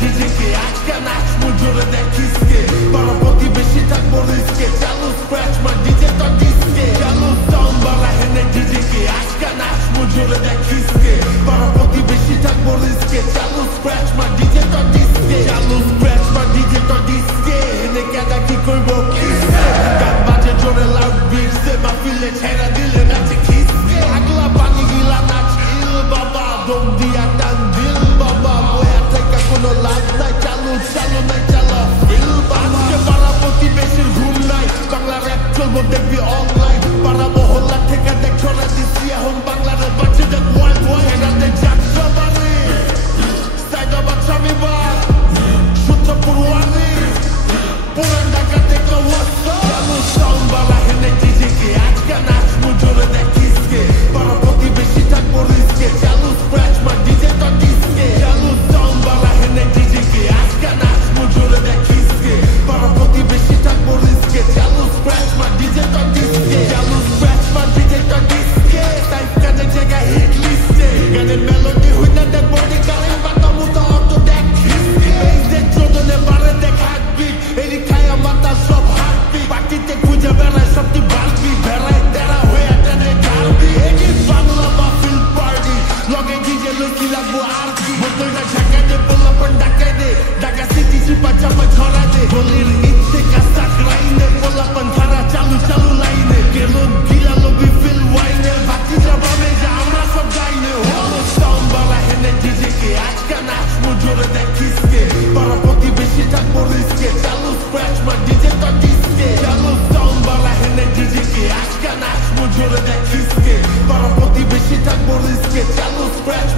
ডিজেকে আজকে নাচমু জোরে দেখিসকে বড় প্রতিবেশী থাকবো রিস্কে চালু স্ক্র্যাচ মা ডিজে তো ডিস্কে চালু সাউন্ড বাড়া হেনে ডিজেকে আজকে নাচমু জোরে দেখিসকে বড় প্রতিবেশী থাকবো রিস্কে চালু স্ক্র্যাচ মা ডিজে তো ডিস্কে চালু স্ক্র্যাচ মা ডিজে তো ডিস্কে হেনে কেদা কি করবো কিসকে গান বাজে জোরে লাউড বিটসে মা ফিলে ছেড়া দিলে নাচে খিসকে আগলা পানি গিলা নাচ ইল বাবা দম দিয়া টান দিল বাবা বয়া থেকে কোনো লাভ নাই চালু চালু নাই চালা ইল বাবা আজকে পাড়া প্রতিবেশীর ঘুম নাই বাংলা র‍্যাপ চলবো দেখবি অনলাইন পাড়া মহল্লা থেকে দেখ ছড়া দিচ্ছি এখন বাংলার বাজে দেখ ওয়াইল্ড ওয়াইল্ড হেনাতে যাত্রা বাড়ি সাইদাবাদ স্বামীবাদ সূত্রপুর ওয়ানি পুরান ঢাকা থেকে ওয়াসা চালু সাউন্ড বাড়া হেনে ডিজেকে আজকে নাচমু জোরে দেখিসকে পাড়া প্রতিবেশী থাকবো রিস্কে চালু স্ক্র্যাচ মা ডিজে তো ডিস্কে চালু সাউন্ড বাড়া হেনে ডিজেকে আজকে নাচমু জোরে দেখিসকে পাড়া প্রতিবেশী থাকবো রিস্কে চালু স্ক্র্যাচ মা ডিজে তো ডিস্কে চালু স্ক্র্যাচ মা ডিজে তো ডিস্কে টাইপ কানে জায়গা হিট লিস্টে গানের মেলোডি হই না দেখ বডি কারেন বাতা মুতা অটো দেখ হিস্ট্রি বেস দেখ চোদনে বারে দেখ হার্টবিট এরি খায়া মাতা সব হার্টবিট বাকিতে খুঁজে বেড়ায় সবটি বালবি বেড়ায় তেরা হয়ে টেনে গালবি এগি বাংলা বা ফিল পার্টি লগে ডিজে লইকি লাগবো আর কি বোতলটা ঝাঁকা দে পোলাপন ডাকাই দে ঢাকা সিটি চিপা চাপা ছড়া দে গলির ইচ্ছে কাস্তা গ্রাইনে পোলাপন ধারা চালু চালু লাইনে কেলন গিলা লবি ফিল ওয়াইনে বাকি যাবাবে যা আমরা সব গাইনে হলো সাউন্ড বাড়া হেনে ডিজেকে আজকে নাচমু জোরে দেখিসকে পাড়া প্রতিবেশী থাকবো রিস্কে চালু স্ক্র্যাচ মা ডিজে তো ডিস্কে চালু সাউন্ড বাড়া হেনে ডিজেকে আজকে নাচমু জোরে দেখিসকে পাড়া প্রতিবেশী থাকবো রিস্কে চালু স্ক্র্যাচ